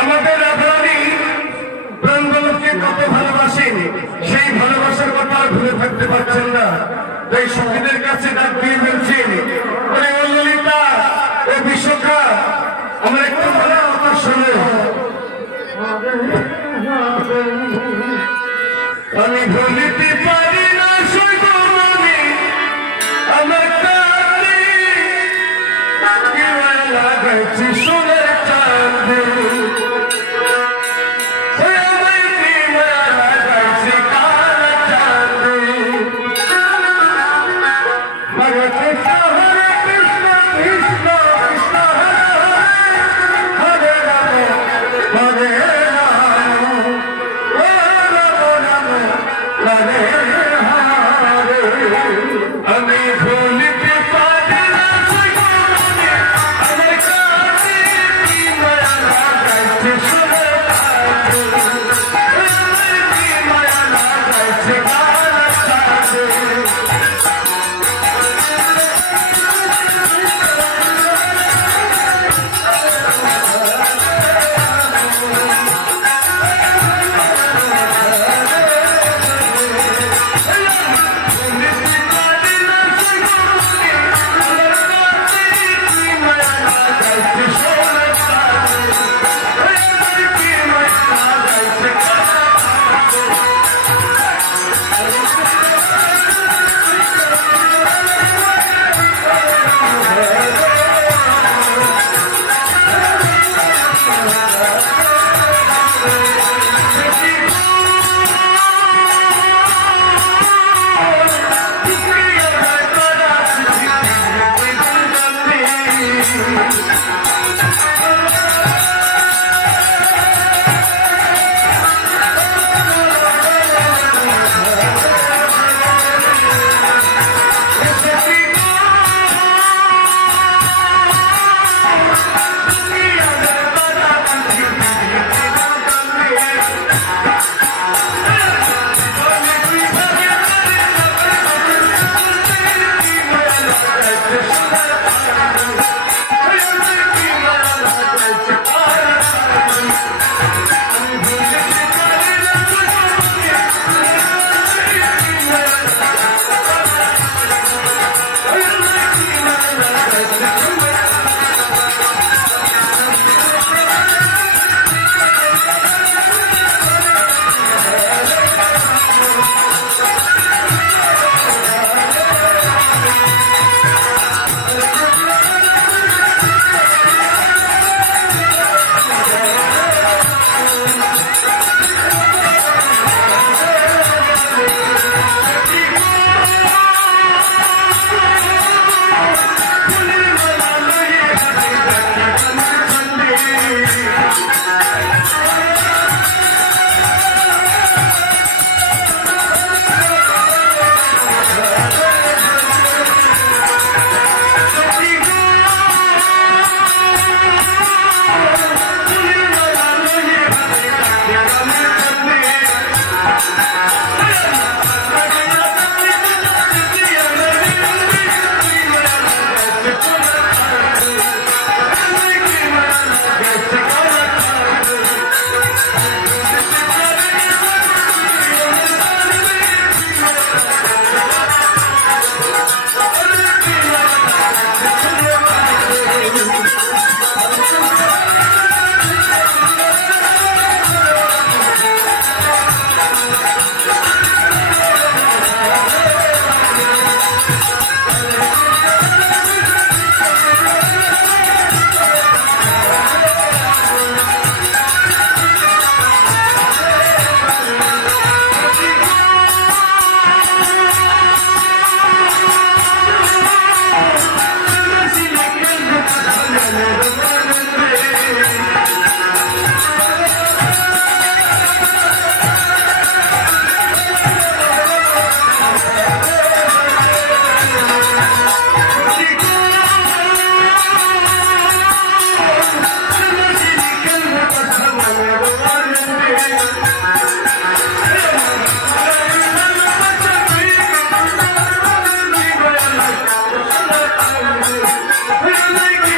আমাদের আপনারই প্রাণগুলোকে কত ভালোবাসেন, সেই ভালোবাসার কথা ভুলে থাকতে পারছেন না। তাই সঙ্গীদের কাছে ডাক দিয়ে Amém.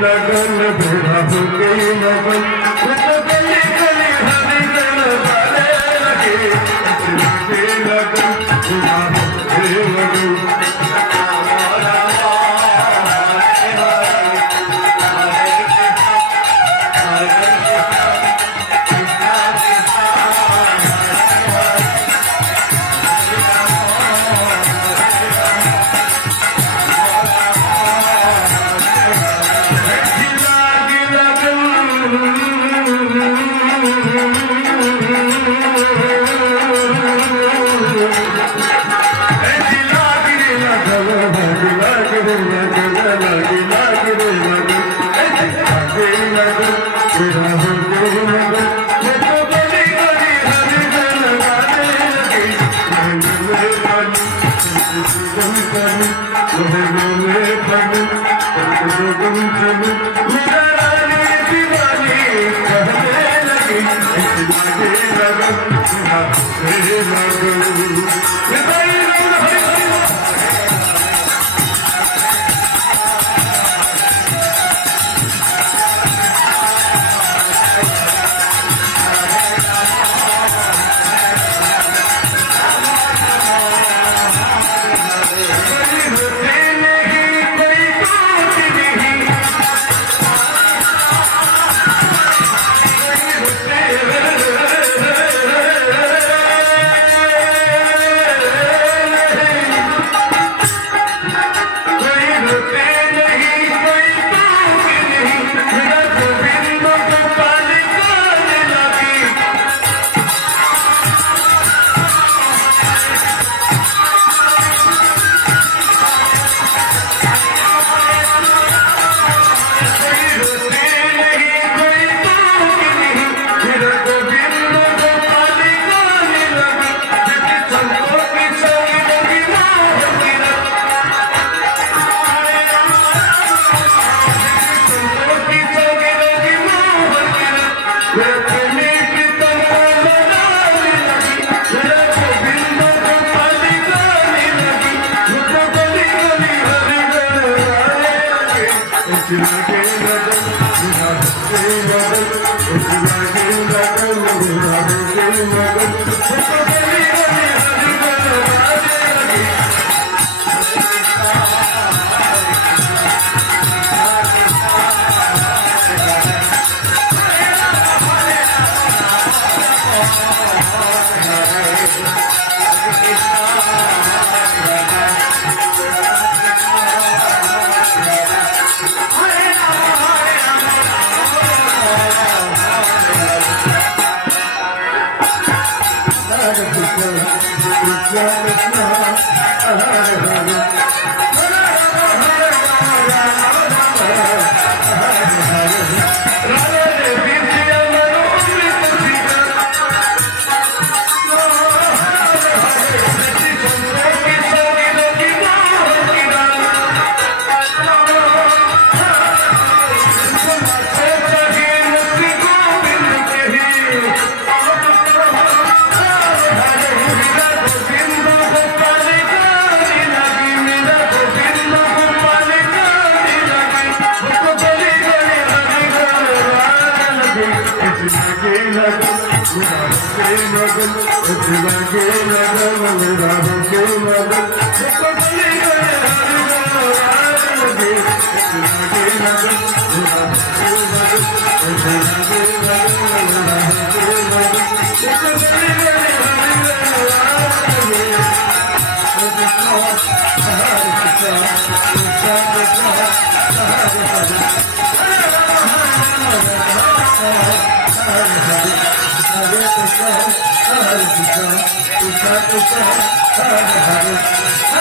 लगन भेड़ा हो गई लगन कोई Krishna, Hare Hare. लगे लगन के लगन लगे लगन राम के लगन Thank you. Usha Usha Usha her her